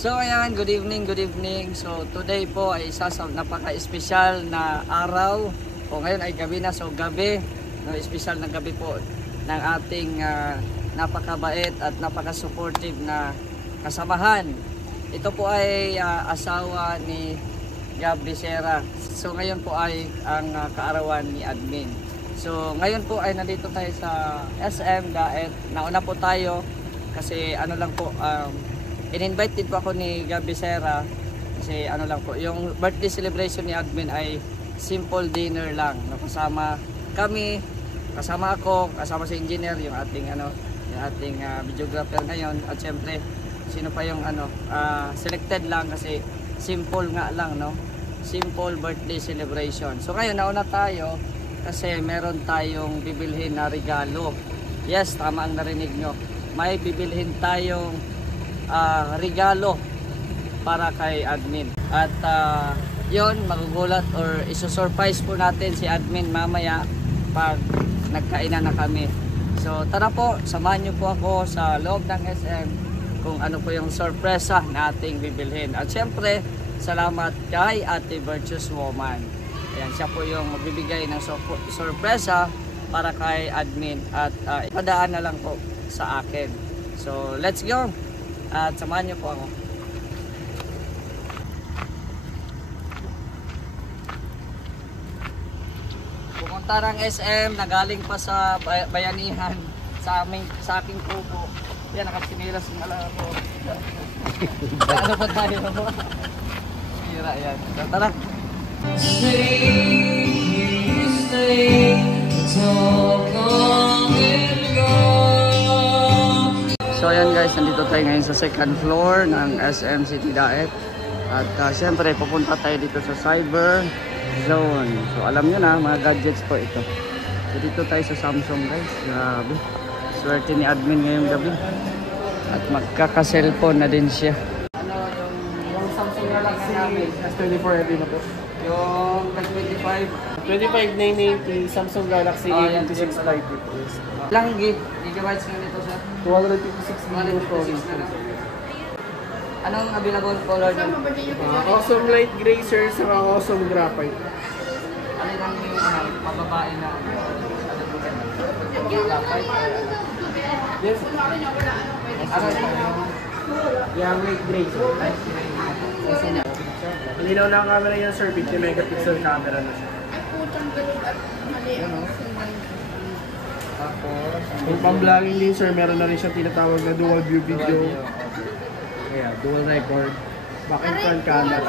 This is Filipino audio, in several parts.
So ayan, good evening, good evening. So today po ay isa sa napaka-espesyal na araw. O ngayon ay gabi na, so gabi, no, espesyal na gabi po ng ating napakabait at napaka-supportive na kasamahan. Ito po ay asawa ni Gab Becerra. So ngayon po ay ang kaarawan ni admin. So ngayon po ay nandito tayo sa SM Daet. Nauna po tayo kasi ano lang po, in-invite din po ako ni Gab Becerra kasi ano lang po, yung birthday celebration ni admin ay simple dinner lang. Kasama kami, kasama ako, kasama si engineer, yung ating videographer ngayon, at syempre sino pa yung selected lang kasi simple nga lang, no? Simple birthday celebration. So ngayon nauna tayo kasi meron tayong bibilhin na regalo. Yes, tama ang narinig nyo. May bibilhin tayong regalo para kay admin. At yon, magugulat or isusurprise po natin si admin mamaya pag nagkainan na kami. So tara po, samahan nyo po ako sa loob ng SM kung ano po yung sorpresa na ating bibilhin. At syempre, salamat kay Ate Virtuous Woman. Ayan, siya po yung magbibigay ng sorpresa para kay admin at ipadaan na lang po sa akin. So let's go! At samahan niyo po ako. Pumunta ng SM na galing pa sa bayanihan sa aking kubo. Yan, nakasinilas ng alam ko. Ano pa tayo? Sira yan. So, tara. So ayan guys, nandito tayo ngayon sa second floor ng SM City Daet. At syempre pupunta tayo dito sa Cyber Zone. So alam nyo na, mga gadgets po ito. So dito tayo sa Samsung guys. Grabe, swerte ni admin ngayong gabi. At magkaka-cellphone na din siya. Ano yung Samsung Galaxy S24 ready na po. Yung 25 25980 Samsung Galaxy A56 Lite. Ilang gigabytes nga nito sir? 256 256 na lang. Anong available color nyo? Awesome light gray sir, saka awesome graphite. Ano lang yung pababae na graphite? Yes. Ano Yung light gray sir. Malinaw na ang camera yan sir, 50 megapixel camera na siya. Tapos, Kung pang-vlogging din sir, meron na rin siyang tinatawag na dual view video. Yeah, dual record. Back and front camera.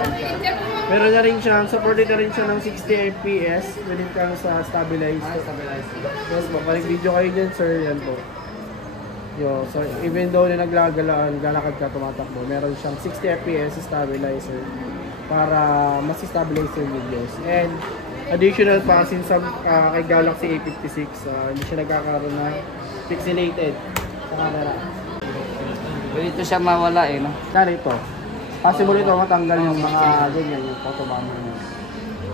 Meron na rin siya, supported na rin siya ng 60 fps. Pwede kang sa stabilizer. Yes, mapalig video kayo dyan sir, yan po. Yo, so even though na naglalakad ka, tumatakbo, meron siyang 60 fps stabilizer para mas stabilize yung videos. And additional pa, since kay Galaxy A56, hindi siya nagkakaroon na pixelated sa camera. pwede ito siya mawala eh, no? Narito. Possible ito matanggal yung mga ganyan, yung photobomber niya.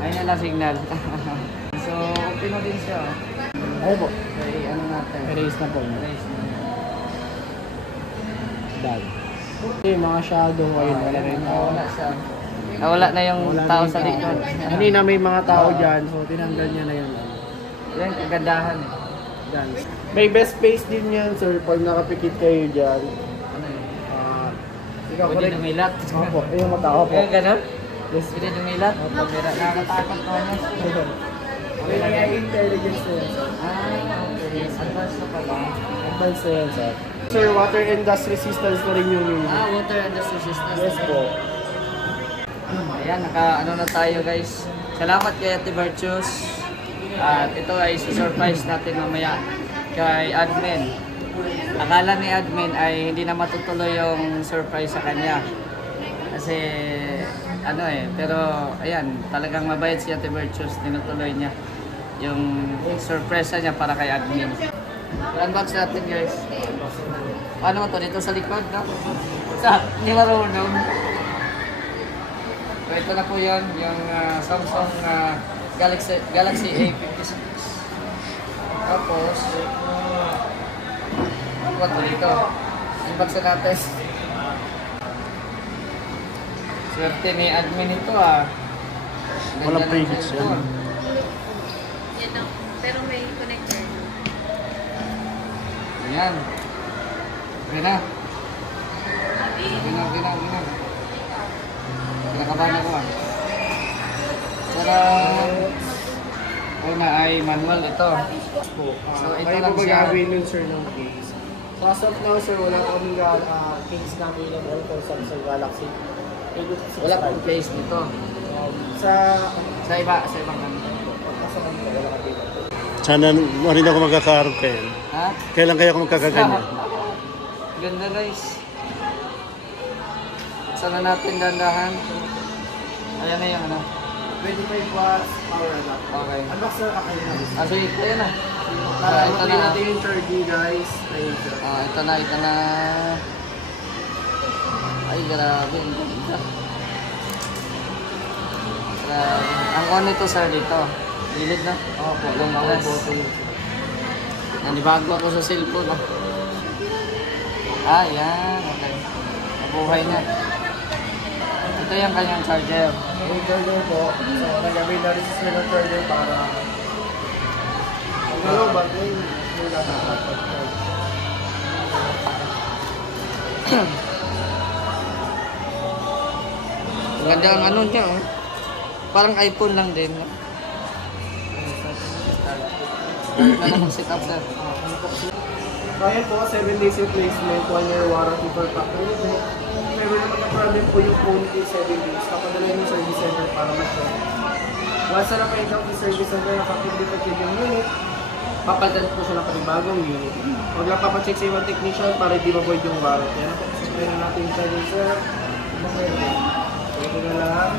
Ayun na signal. So, okay na din siya. Ayun po. Okay, ano natin? Erase na po. Erase na. Done. Okay, mga shadow, ayun, wala rin. Nawala siya. Nawala na yung tao sa likod. Kanina may mga tao dyan, so tinanggal niya na yun. Yan, kagandahan eh. Dyan. May best space din yan, sir, pag nakapikit kayo dyan. Ano yun? Pwede dumilat. Opo, ayun matao po. Kaya ganun? Yes. Pwede dumilat? Nakakatakot ko ano. May intelligence na yan, sir. Okay. Advanced na pala. Advanced na yan, sir. Sir, water and dust resistance na rin yung Water and dust resistance. Yes po. Ayan, ano na tayo guys. Salamat kay Ate Virtuous. At ito ay surprise natin mamaya kay admin. Akala ni admin ay hindi na matutuloy yung surprise sa kanya. Kasi pero ayan, talagang mabait si Ate Virtuous, tinutuloy niya yung surpresa niya para kay admin. Unbox natin guys. Paano mo to? Dito sa likod, no? Hindi marunong. So, ito na po yan, yung Samsung Galaxy A56. Tapos, ano ba ito dito? Unbox natin. Swerte ni admin ito ah. Walang Ganda ng preheats yan. cellphone. Yan lang. Pero may connector. Ayan. Okay na. Okay na. Kinakabahan ako ah. Sarap. Una ay manual ito. So ito Kaya lang po siya. gagawin nun sir ng case. So as of now sir, wala pa kaming case na available for Samsung Galaxy. Wala pang place dito. Sa Sa ibang ano. pasok kami wala available. Sana rin ako magkakaroon kayo. Ha? Kailan kaya ako magkakaganyan? Ganda guys. Sana natin dandahan. Ayan na yung ano. 25 watts power adapter. Okay. Unbox sir, akayin na. So ito yan na. Para ito matry na. natin yung charging guys. Ayun sir. Ito na. Ay, grabe. Ang ganda. Grabe. Ang on nito sir dito. Gilid na. Opo, Long long press. button. Nanibago ako sa cellphone. Oh. Yan. Okay. Nabuhay na. Ito yung kanyang charger. Yung charger po. So, nagawin na rin sila ng charger para ang galoban ay yung nakakapag-charge. Ang ganda ang ano niya. Oh. Parang iPhone lang din. No? Ano mag set up sir? So, ayan po, 7 days replacement, 1 year warranty for factory defect. Pero naman na problem po yung phone in 7 days. Kapadala yung service center para ma-check. Once na napahit ang service center na factory defected yung unit, papalitan po siya ng panibagong unit. Huwag lang papacheck sa ibang technician para di ma-void yung warranty. Ano po, supply na natin yung charging sir. Ito na lang.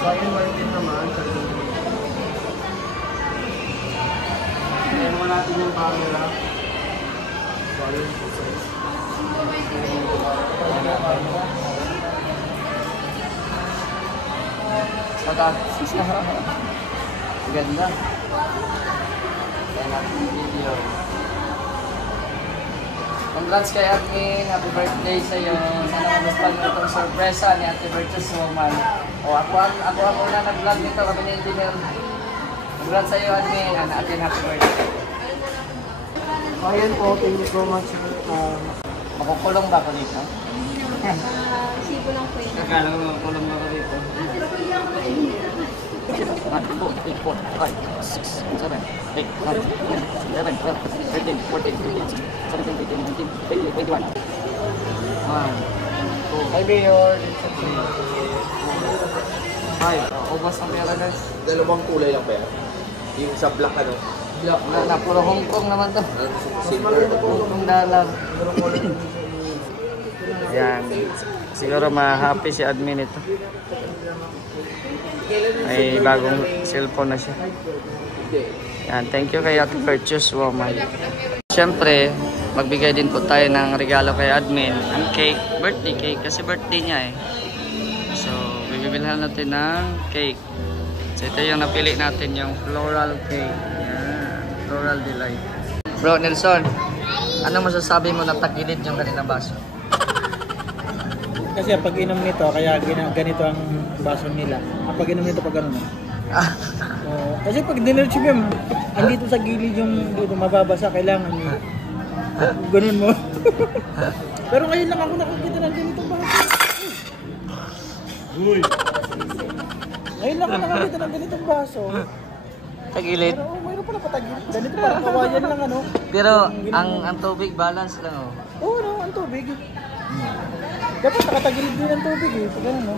So, ayun, warranty naman, charging. Ayan mo natin yung camera. So, ayun po sir. Sagat. Ganda. Kaya natin yung video. Congrats kay admin. Happy birthday sa iyo. Sana magustuhan mo itong sorpresa ni Ate Virtus Woman. Ako ang una nag-vlog nito. Kami ni Engineer. Congrats sa iyo admin. Admin, happy birthday. Ayan po, thank you so much. Makukulong ba ako dito? Sibo lang po yun. Akala ko makukulong ba ako dito? 1, 2, 3, 4, 5, 6, 7, 8, 9, 10, 11, 12, 13, 14, 15, 16, 17, 18, 19, 20, 21. Hi, Mayor. 5. Ubas ang pera, guys. Dalawang kulay lang ba yan? Yung sa black ano? Black na puro Hong Kong naman to. Silver. Hong Kong dollar. Ayan. Siguro ma-happy si admin ito. May bagong cellphone na siya. Ayan. Thank you kay Ate Purchase Woman. Siyempre, magbigay din po tayo ng regalo kay admin. Ang cake. Birthday cake. Kasi birthday niya eh. So, bibilhan natin ng cake. So, ito yung napili natin, yung floral cake. Yan. Floral delight. Bro, Nelson, ano masasabi mo na tagilid yung kanina baso? Kasi pag inom nito, kaya ganito ang baso nila. Ang pag inom nito, pag gano'n. Kasi pag dinerge mo yan, andito sa gilid yung dito mababasa, kailangan ganun mo. Pero ngayon lang ako nakakita ng ganitong baso. Uy! Ngayon lang ako nakakita ng ganitong baso. Tagilid? Pero mayroon pala patagilid. Ganito parang kawayan lang ano. Pero ang tubig balance lang oh. Oo, no, ang tubig. Dapat nakatagilid din ang tubig eh. Pag gano'n, no?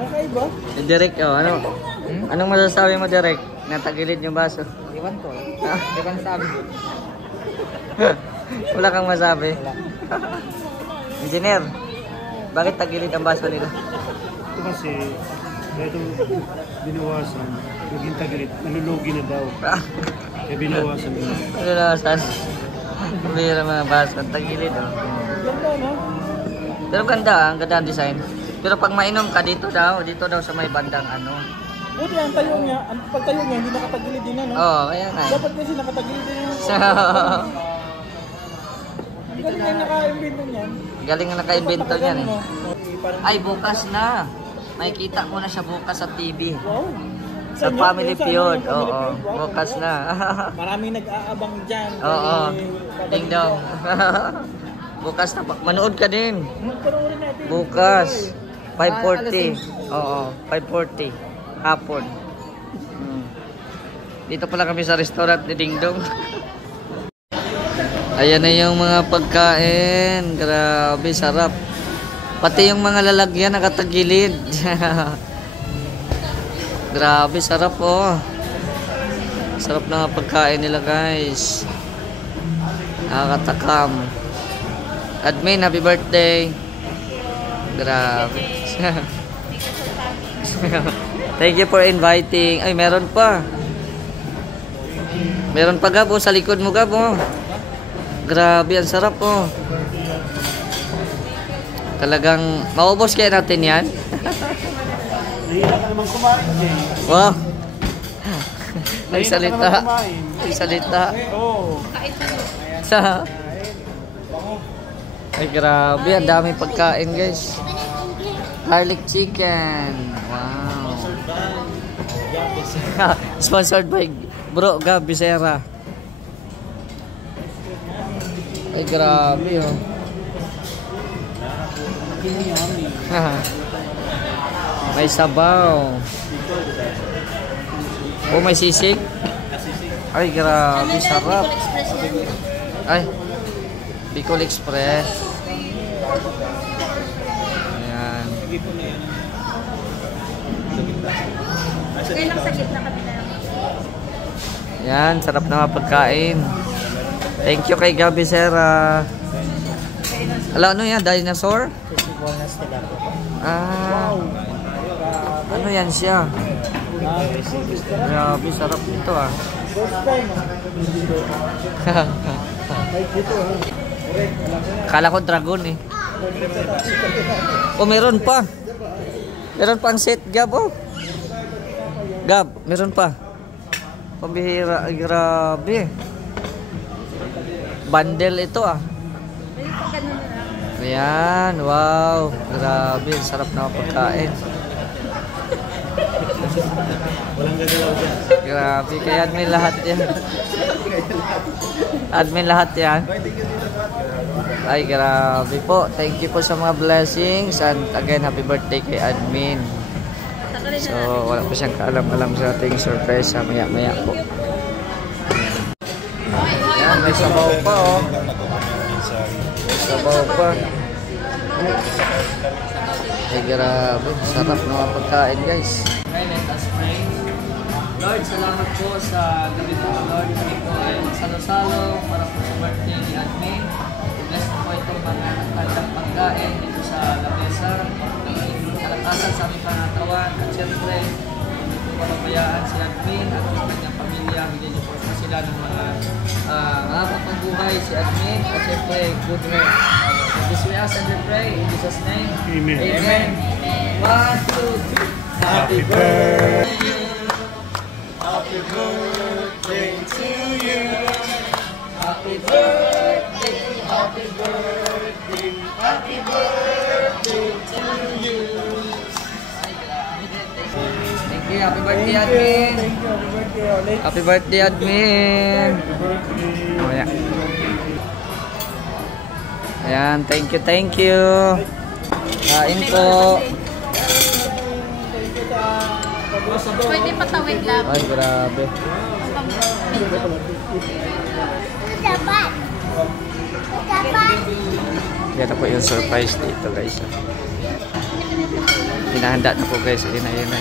Nakaiba. Direk oh, ano? Anong masasabi mo Direk? Na tagilid yung baso? Iwan ko. Iwan sabi. Wala kang masabi. Engineer, bakit tagilid ang baso nila? Ito kasi, ito binawasan, naging tagilid, nalulugi na daw. Kaya binawasan nila. Ano na saan? Bira mga baso, tagilid oh. Ganda, no? Pero ganda, ang ganda ang design. Pero pag mainom ka dito daw sa may bandang ano. Buti ang tayo niya, ang pagtayo niya, hindi nakatagilid din, ano? Oo, kaya nga. Dapat kasi nakatagilid din yung... Ang Galing na naka-invento niyan. Galing na naka-invento niyan eh. Parang, Ay, bukas na. Makikita ko na siya bukas sa TV. wow. Sa Saan yun? Family Saan Feud. yung Family Oo, Feud? Wow. bukas na. Maraming nag-aabang dyan. Oo. Kay- Ding dong. Bukas na. Manood ka din. Panoorin natin. Bukas. 5:40. Oo, 5:40. Hapon. Dito pala kami sa restaurant ni Ding Dong. Ayan na yung mga pagkain. Grabe, sarap. Pati yung mga lalagyan nakatagilid. Grabe, sarap oh. Sarap na nga pagkain nila guys. Nakakatakam. Admin, happy birthday. Grabe. Thank you for inviting. Ay, meron pa. Meron pa Gab, oh, sa likod mo Gab, oh. Grabe, ang sarap, oh. Talagang, maubos kaya natin yan? Nahihila ka naman kumain, Jay. Wow. Ay, Nahihila ka salita. naman kumain. Ay, salita. Oo. Sa... Ay, grabe, ang daming pagkain, guys. Garlic chicken. Wow. Sponsored by Bro Gab Bisera. Ay, grabe, oh. May sabaw. Oh, may sisig. Ay, grabe, sarap. Ay, Bicol Express. Ayan. Kaya lang sa gitna kami na. Ayan, sarap na mga pagkain. Thank you kay Gabi Sera. Ala, ano yan? Dinosaur? Festival na sila. Ah. Ano yan siya? Grabe, sarap nito ah. First time. Kala ko dragon eh. Oh, meron pa. Meron pang set, Gab, oh. Gab, meron pa. Pambihira, ay, grabe. Bundle ito ah. Ayan, wow. Grabe, sarap na pagkain. Walang gagalaw dyan. Grabe, kaya admin lahat yan. Admin lahat yan. Ay, grabe po. Thank you po sa mga blessings. And again, happy birthday kay admin. So, wala pa siyang kaalam-alam sa ating surprise maya-maya po. Ayan, may sabaw pa oh. May sabaw pa. Ay, grabe. Sarap na mga pagkain, guys. Okay, let us pray. Lord, salamat po sa gabi po, Lord. Kami po ay salo-salo para po sa birthday ni admin. I-bless po itong mga nagkandang pagkain dito sa lamesa. Kalakasan sa aming pangatawan. At siyempre, hindi po mapabayaan si admin at yung kanyang pamilya. Bigyan niyo po sila ng mga pagbuhay si admin. At siyempre, good health. This we ask and we pray in Jesus' name. Amen. Amen. 1, 2, 3. Happy birthday. Happy birthday to you. Happy birthday. Happy birthday. Happy birthday to you. Thank you. Happy birthday, admin. Thank you. Happy birthday ulit. Happy birthday, admin. Oh, yeah. Ayan, thank you, thank you. Kain po. Pwede patawid lang. Ay, grabe. Dapat. Dapat. Yan na po yung surprise dito, guys. Hinahanda na po, guys. Yan na. Yan na.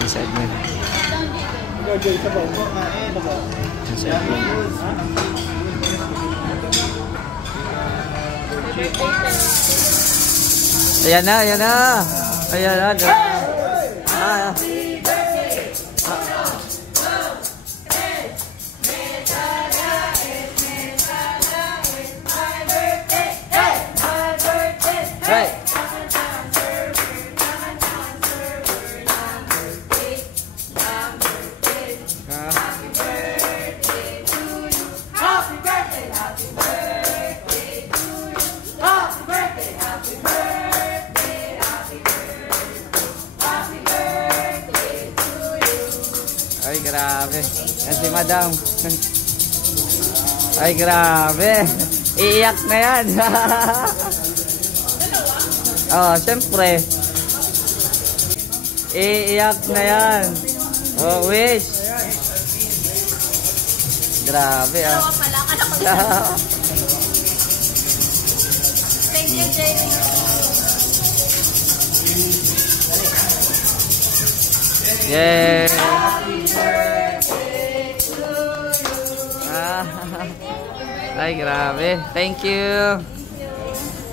Inside mo. Inside mo. Ayan na. Ayan na. Ah. Right. grabe. Yan si Madam. Ay, grabe. Iiyak na yan. Oh, syempre. Iiyak na yan. Oh, wish. Grabe, ah. Thank you, Jay. Yay! Ay, grabe. Thank you.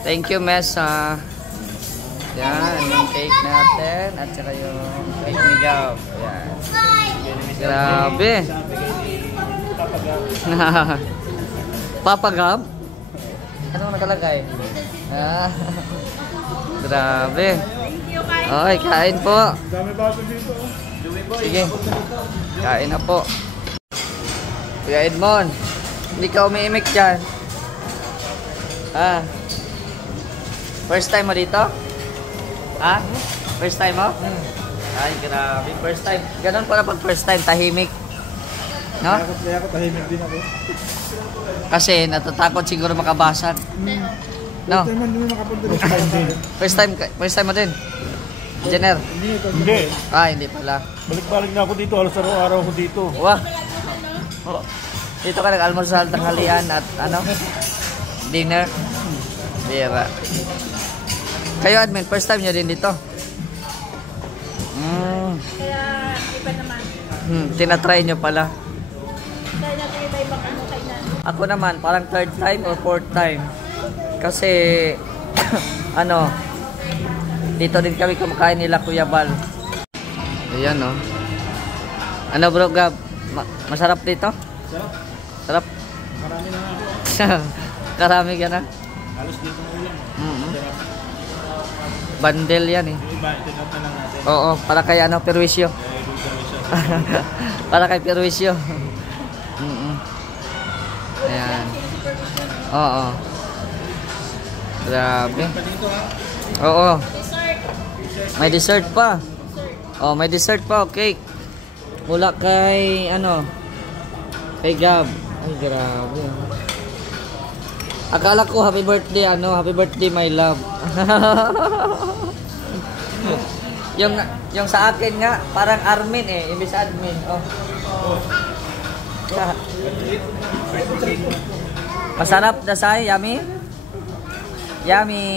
Thank you, Mesa. Yan, yung cake natin. At saka yung cake ni Gab. Yan. Grabe. Papa Gab? Anong nakalagay? Ah, grabe. Okay, kain po. Sige. Kain na po. Kuya Edmond, hindi ka umiimik dyan. Ah. First time mo dito? Ah? First time mo? Ay, grabe. First time. Ganon pala pag first time, tahimik. No? Kaya ako tahimik din ako. Kasi natatakot siguro makabasag. No? First time mo din? Jenner? Hindi. Ah, hindi pala. Balik-balik na ako dito. Halos araw-araw ako dito. Wah. Oh. Dito ka nag-almusal, tanghalian at ano? Dinner. Bira. Kayo admin, first time nyo din dito? Kaya iba naman. Tinatry nyo pala. Kaya natin iba-ibang ano kainan. Ako naman, parang third time or fourth time. Kasi, ano, dito din kami kumakain nila Kuya Bal. Ayan, no. Ano bro, Gab? Masarap dito? Sarap? Marami na ako. Karami ka na? Halos dito na ulam. Bandel yan eh. Iba, tinap na lang natin. Oo, para kay ano, perwisyo. Para kay perwisyo. Ayan. Oo. Grabe. Oo. May dessert pa. Oh, may dessert pa, cake. Mula kay ano? Kay Gab. Ay, grabe. Akala ko happy birthday ano, happy birthday my love. yung sa akin nga parang Armin eh, imbis admin. Oh. Masarap dasay, yummy. Yummy.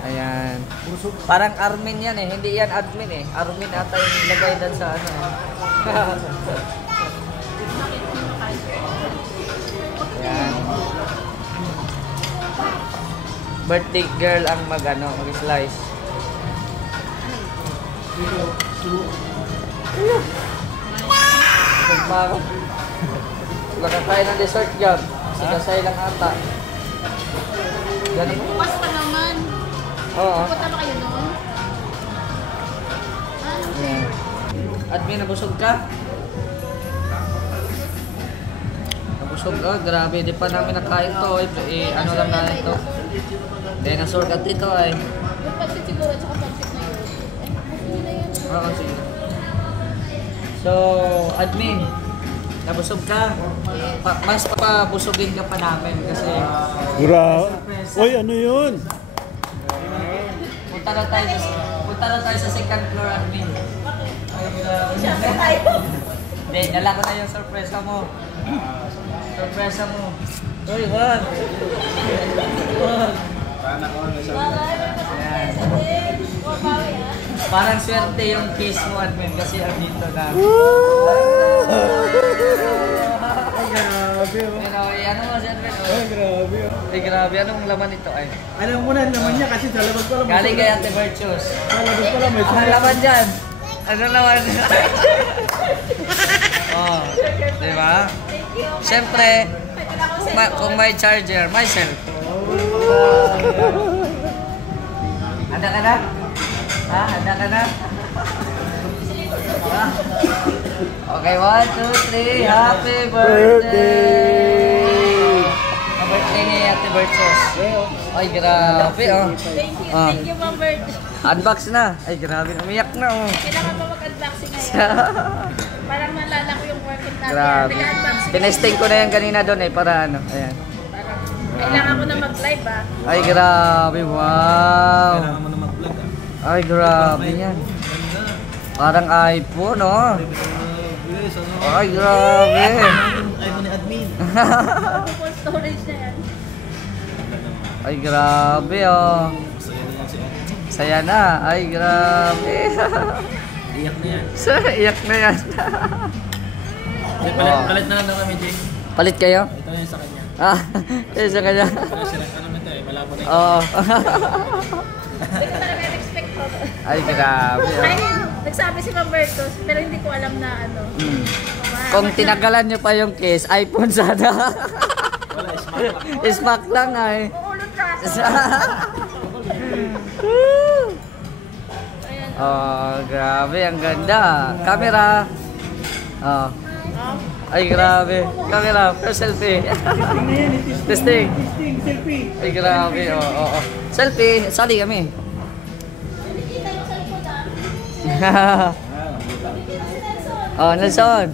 Ayan. Parang Armin yan eh, hindi yan admin eh. Armin ata yung nilagay doon sa ano. Ayan. Birthday girl ang mag-ano, mag-slice. Baka tayo ng dessert job. Sikasay lang ata. Ganun. Bukas pa naman. Oo. Punta ba kayo noon? Ayan. Admin, nabusog ka? Nabusog ka? Grabe, di pa namin nakain to. Ano lang na ito. Dinosaur cut ito ay. Yung pansit siguro at saka pansit na yun. Oo, sige. So, admin, nabusog ka? Mas papabusogin ka pa namin kasi Oy, ano yun? punta na tayo sa second floor, admin. Siyempre tayo. Hindi, dala ko na yung sorpresa mo. Sorpresa mo. Uy, wag! Wag! Ayan. Parang swerte yung case mo, admin, kasi andito na. Ay, grabe oh. Pero, ano mo si admin? Ay, grabe oh. Ay, grabe. Anong laman ito ay? Alam mo na naman niya kasi sa labas pa lang. Galing kay Ate Virtues. Sa labas pa lang may Ang laman dyan. Ano naman? Oh, di ba? Siyempre, kung may charger, may cellphone. Handa ka na? Ha? Handa ka na? Ha? Okay, 1, 2, 3. Happy birthday! Happy birthday ni Ate Virtues. Ay, grabe oh. Thank you, Ah. thank you, Ma'am Bird. Unbox na. Ay, grabe. Umiyak na oh. Kailangan pa mag-unboxing ngayon. Parang nalala ko yung workout natin. Grabe. Nag-unboxing. Tinesting ko na yan kanina doon eh, para ano. Ayan. Kailangan ko na mag-live ah. Ay, grabe. Wow. Kailangan mo na mag-vlog ah. Ay, grabe yan. Parang iPhone, oh. Ay, grabe. iPhone ni admin. Full storage na yan. Ay, grabe, oh. Saya na. Ay, grabe. Iyak na yan. Iyak na yan. Palit na lang daw kami, Jay. Palit kayo? Ito na yung sa kanya. Ah, ito sa kanya. Kasi ano na ito eh, malabo na ito. Oo. Hindi ko talaga expect ko. Ay, grabe, oh. Ay, nagsabi si Mabertos, pero hindi ko alam na ano. Hmm. Kung tinagalan nyo pa yung case, iPhone sana. Wala, smart lang. Smack lang ay. Uulot raso. Ayan. Oh, grabe, ang ganda. Camera. Oh. Ay, grabe. Camera, first selfie. Testing. Ay, grabe. Oh. Selfie, sali kami. Oh, Nelson.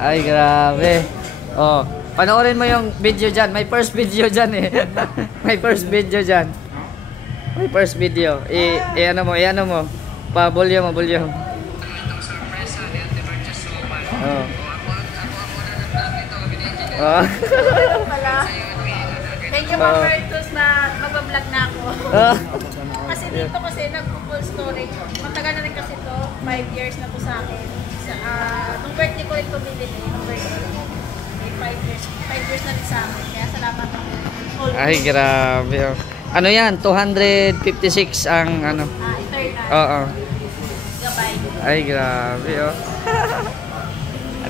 Ay, grabe. Oh, panoorin mo yung video dyan. May first video dyan eh. May first video dyan. May first video. Ano mo. Pa-volume mo. Oh. Oh. Pala. Thank you, Mabertos, na magbablog na ako. Kasi dito kasi nag-full storage. Matagal na rin kasi to 5 years na to sa akin. Nung birthday ko rin ito binili. Nung birthday. May 5 years na rin sa akin. Kaya salamat ako. Ay, grabe. Oh. Ano yan? 256 ang ano. Eternal. Oo. Gabay. Ay, grabe. Oh.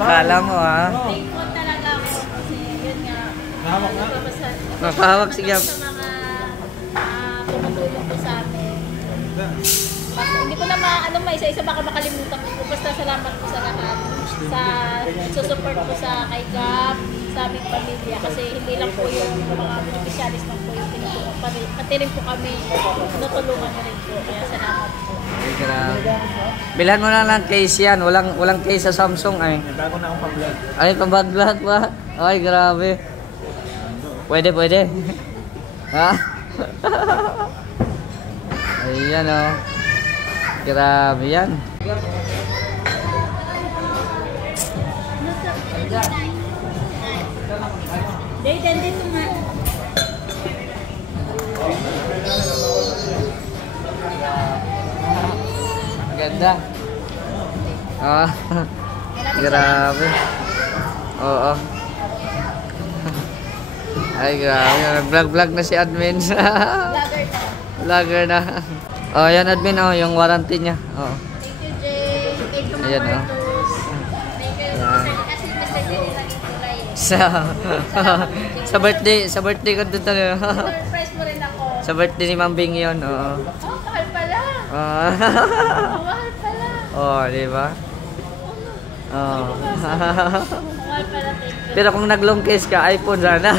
Akala mo ha. Thankful talaga ako kasi yun nga. Mapahawak sige. Sa mga tumutulong po sa amin. Basta, hindi ko na isa-isa baka makalimutan ko. Basta salamat po sa lahat. Sa susupport po sa kay Gab, sa aming pamilya. Kasi hindi lang po yung mga beneficiaries lang po yung tinutulong. Pati rin po kami natulungan na rin po. Kaya salamat po. Ay, grabe. Bilhan mo na lang case yan. Walang case sa Samsung ay. Bago na akong pag-vlog. Ay, pang-vlog pa. Ay, grabe. Pwede. Ha? Ayan oh. Grabe yan. Daydan dito nga. Ganda. Ah, grabe. Oo. Ay, grabe. Nag-vlog na si admin. Vlogger na. Vlogger na. Oh, yan admin oh, yung warranty niya. Oh. Thank you, Jay. Thank you, Ayan, mga oh. Martos. Thank you. Yan. Kasi Mr. Jay lagi kulay eh. Sa birthday ko dito. Surprise mo rin ako. Sa birthday ni Mambing yun, oo. Oh, mahal pala. Ah. Mahal pala. Oh, di ba? Oh. Mahal pala, thank you. Pero kung nag-long case ka, iPhone sana.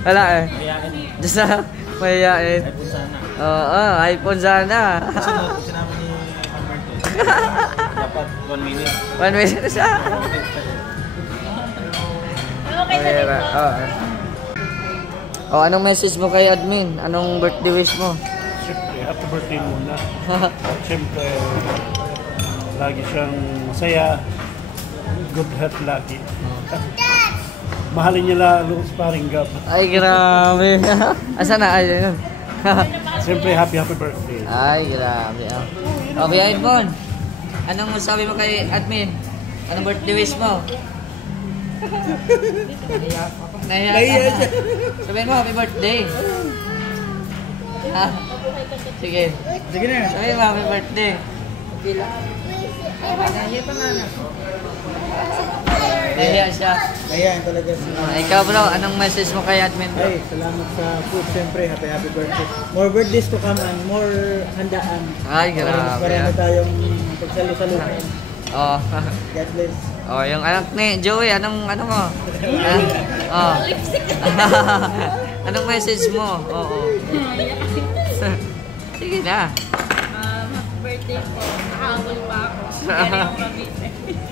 Wala eh. Mayakin. Diyos na, mayayain. iPhone sana. Oo, iPhone sana. Sinama ni Martin. Dapat 1 minute. 1 minute siya. Okay na rin po. Oh, anong message mo kay admin? Anong birthday wish mo? Siyempre, happy birthday muna. Siyempre, lagi siyang masaya. Good health lagi. Mahalin niya lalo sa paring Gab. Ay, grabe. Asa na? Ay, yun. Siyempre, happy birthday. Ay, grabe. Okay, iPhone. Anong masabi mo kay admin? Anong birthday wish mo? Nahiya siya. Sabihin mo, happy birthday. Ha? Sige. Sige na. Sabihin mo, happy birthday. Nahiya siya. Ayan talaga si... Ikaw bro, anong message mo kay admin bro? Ay, salamat sa food. Siyempre, happy birthday. More birthdays to come and more handaan. Ay, grabe. Marami tayong pagsalo-saluhan. Oh. God bless. Oh, yung anak ni Joey, ano mo? Oh. Anong message mo? Oo. Sige na. Happy birthday po. Nakahabol pa ako. Kaya yung Cavite.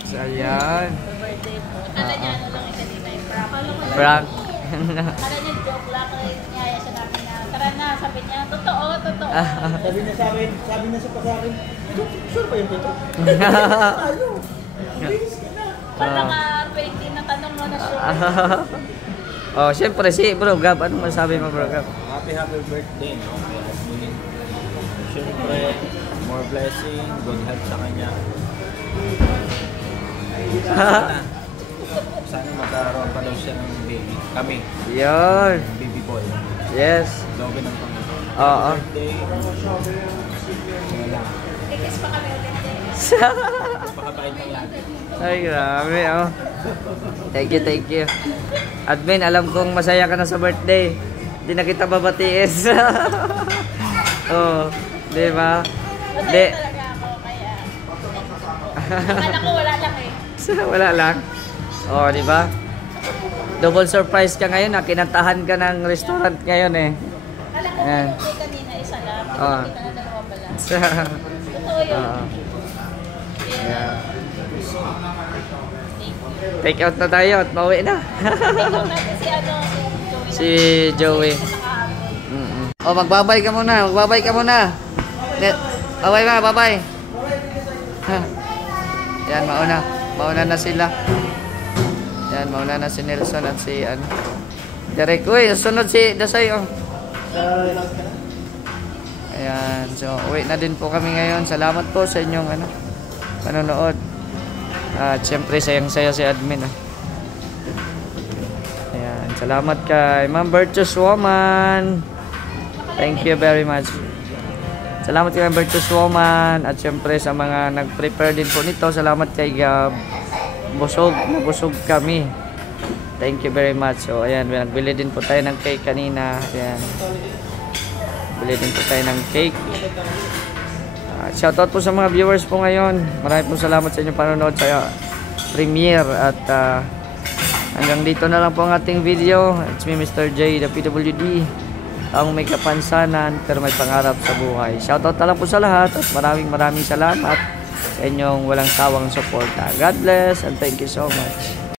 So, ayan. Happy birthday po. Kala niya ano lang kanina yung prank. Prank. Kala niya joke lang. Kaya niyaya siya namin na, tara na, sabi niya, totoo. Sabi niya sa akin, sa akin, sure ba yung totoo? Pag naka 20 na tanong mo na sure. Oh, syempre si Bro Gab, anong masabi mo Bro Gab? Happy birthday, no? Kaya Admin. Siyempre, more blessing, good health sa kanya. Sana magkaroon pa daw siya ng baby. Kami, Yun. baby boy. Yes. Logan ng Panginoon. Oo. Birthday. Sige lang. Kikis pa kami ulit din. Pakabait ng lagi. Ay, grabe, oh. Thank you. Admin, alam kong masaya ka na sa birthday. Hindi na kita babatiis. Oh, di ba? Masaya talaga ako, kaya akala ko wala lang eh. Wala lang. Oh, di ba? Double surprise ka ngayon, kinantahan ka ng restaurant ngayon eh. Akala ko Ayan. yung kanina isa lang, Ah. kita na dalawa pala. Totoo yun. Oo. Kaya, Yeah. thank you. Take out na tayo at pauwi na. Ikaw natin si ano, Si Joey. Nakahabol. Oh, magbabay ka muna. Bye-bye. Ha. Yan, mauna na sila. Yan, mauna na si Nelson at si ano. Derek, uy, sunod si Dasay, oh. Ayan, so uwi na din po kami ngayon. Salamat po sa inyong ano, panonood. At syempre sayang-saya si admin, oh. Ayan, salamat kay Ma'am Virtuous Woman. Thank you very much. Salamat kay Ma'am Virtuous Woman. At syempre sa mga nag-prepare din po nito. Salamat kay Gab. Busog kami. Thank you very much. So ayan, nagbili din po tayo ng cake kanina. Ayan. Bili din po tayo ng cake. Shoutout po sa mga viewers po ngayon. Maraming po salamat sa inyong panonood sa premiere. At hanggang dito na lang po ang ating video. It's me, Mr. J, the PWD. Ang may kapansanan pero may pangarap sa buhay. Shoutout na lang po sa lahat. At maraming salamat sa inyong walang sawang suporta. God bless and thank you so much.